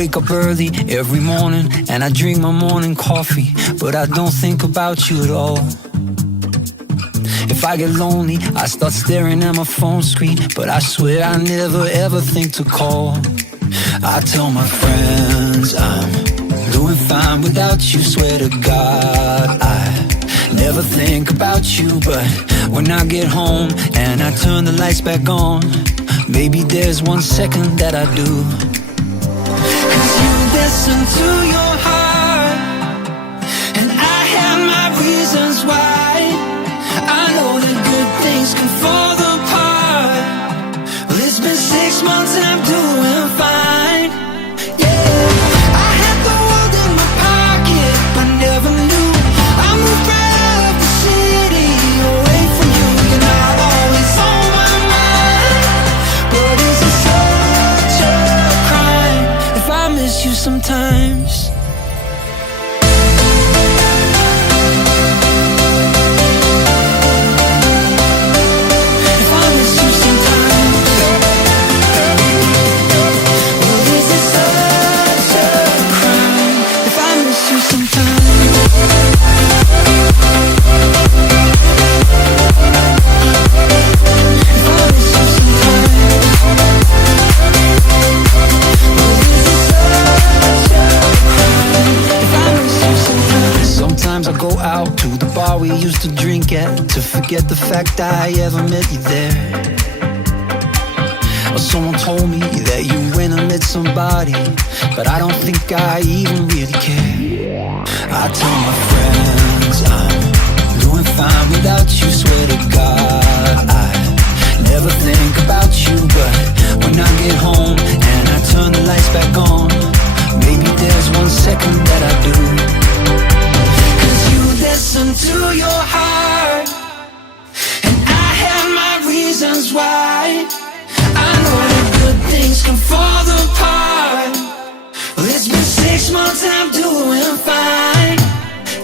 wake up early every morning and I drink my morning coffee, but I don't think about you at all. If I get lonely, I start staring at my phone screen, but I swear I never ever think to call. I tell my friends I'm doing fine without you, swear to God I never think about you. But when I get home and I turn the lights back on, maybe there's 1 second that I do. 'Cause you listen to your heart, and I have my reasons why. I know that good things can fall apart. Well, it's been 6 months and I'm doing fine. Yeah, I had the world in my pocket, but never knew I moved right out of the city, away from you. You're not always on my mind, but is it such a crime if I miss you sometimes? We used to drink at, to forget the fact I ever met you there. Or someone told me that you went and met somebody, but I don't think I even really care. I tell my friends I'm doing fine without you, swear to God I never think about you. But when I get home and I turn the lights back on, maybe there's 1 second that I do. Listen to your heart, and I have my reasons why. I know that good things can fall apart. Well, it's been 6 months and I'm doing fine.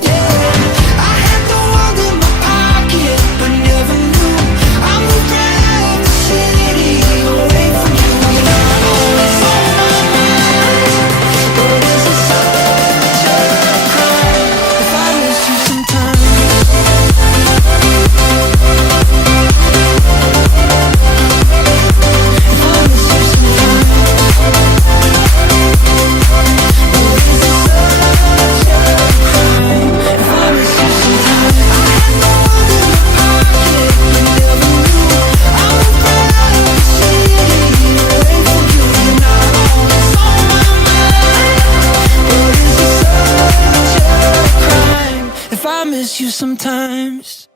Yeah, I had the world in my pocket, but never knew I moved right out of the city, away from you. You're not always on my mind, but is it such a crime if I miss you sometimes? I miss you sometimes.